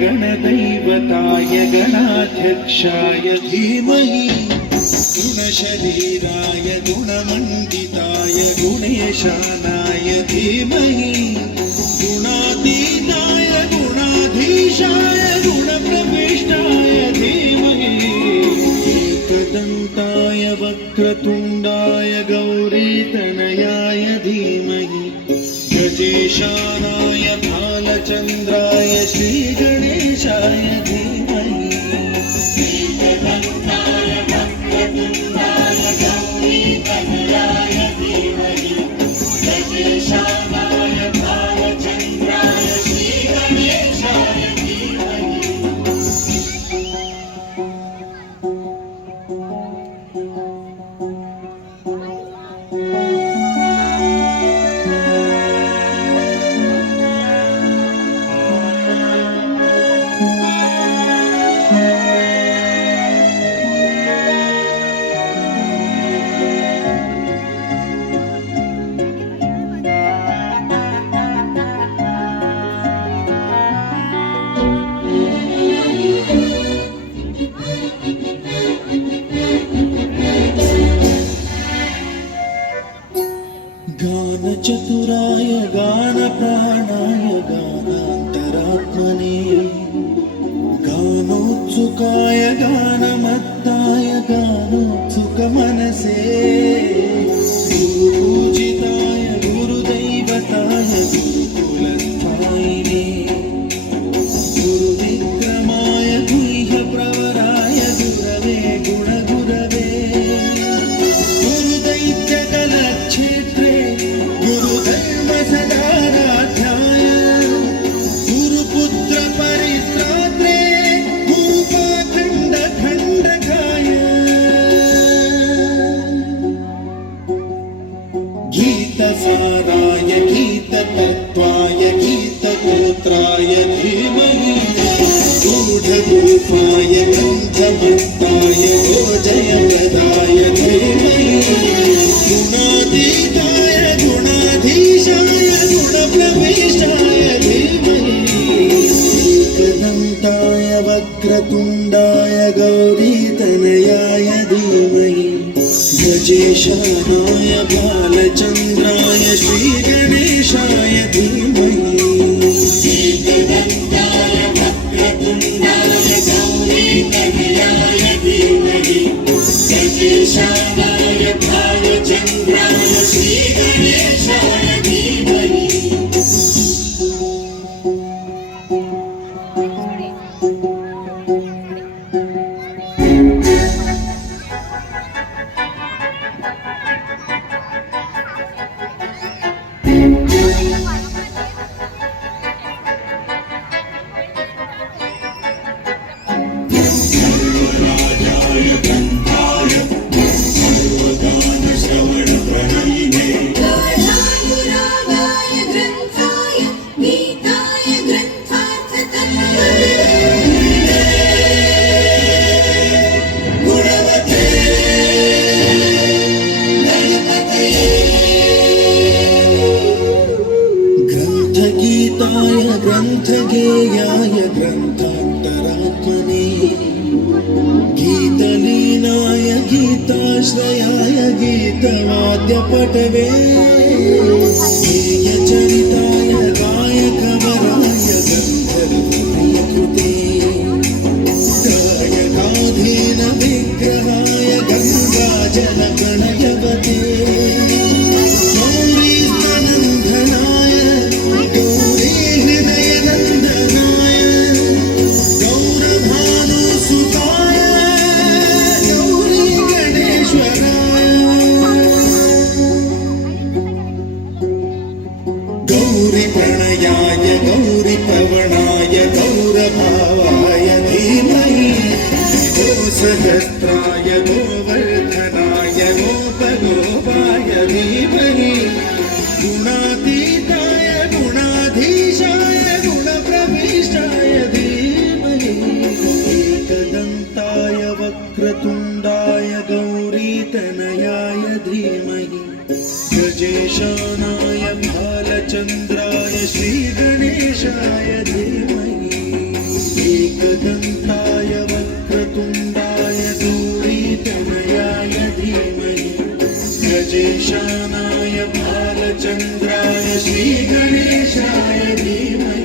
गणदैवताय गणाध्यक्षाय धीमहि गुणशरीराय गुणमण्डिताय गुणेशानाय धीमहि गुणातीताय गुणाधीशाय गुणप्रविष्टाय धीमहि एकदन्ताय वक्रतुण्डाय गौरीतनयाय धीमहि गजेशानाय भालचन्द्राय श्रीगणेशाय धीमहि एकदन्ताय वक्रतुण्डाय गौरीतनयाय धीमहि गजेशानाय भालचन्द्राय श्रीगणेशाय धीमहि गानचतुराय गानप्राणाय गानान्तरात्मने गानोत्सुकाय गानमत्ताय गानोत्सुकमनसे गुरुपूजिताय गुरुदैवताय गुरुकुलस्थायिने गुरुविक्रमाय गुह्यप्रवराय गुरवे गुणगुरवे गुरुदैत्यकलक्षेत्रे गुरुधर्मसदाराध्याय गुरुपुत्रपरित्रात्रे गुरुपाखण्डखण्डकाय गीतसाराय गीततत्त्वाय गीतगोत्राय धीमहि गूढगुल्फाय ग्रन्थमत्ताय गोजयप्रदाय धीमहि गुणातीताय गुणाधीशाय गुणप्रविष्टाय धीमहि एकदन्ताय वक्रतुण्डाय गौरीतनयाय धीमहि गजेशानाय भालचन्द्राय श्रीगणेशाय धीमहि एकदन्ताय वक्रतुण्डाय गौरीतनयाय धीमहि गजेशानाय भालचन्द्राय श्रीगणेशाय धीमहि ग्रन्थगेयाय ग्रन्थान्तरात्मने गीतलीनाय गीताश्रयाय गीतवाद्यपटवे गेयचरिताय गायकवराय गन्धर्वप्रियकृते गायकाधीन विग्रहाय गङ्गाजलगणयवते गौरीस्तनन्दनाय गौरीहृदयनन्दनाय गौरभानुसुताय गौरीगणेश्वराय गौरीप्रणयाय गौरीप्रवणाय गौरभावाय धीमहि गोसहस्राय गोवर्धनाय गोपगोपाय धीमहि गुणातीताय गुणाधीशाय गुणप्रविष्टाय धीमहि एकदन्ताय वक्रतुण्डाय गौरीतनयाय धीमहि गजेशानाय भालचन्द्राय श्रीगणेशाय धीमहि एकदन्ताय वक्रतुण्डाय गौरीतनयाय धीमहि गजेशानाय भालचन्द्राय श्रीगणेशाय धीमहि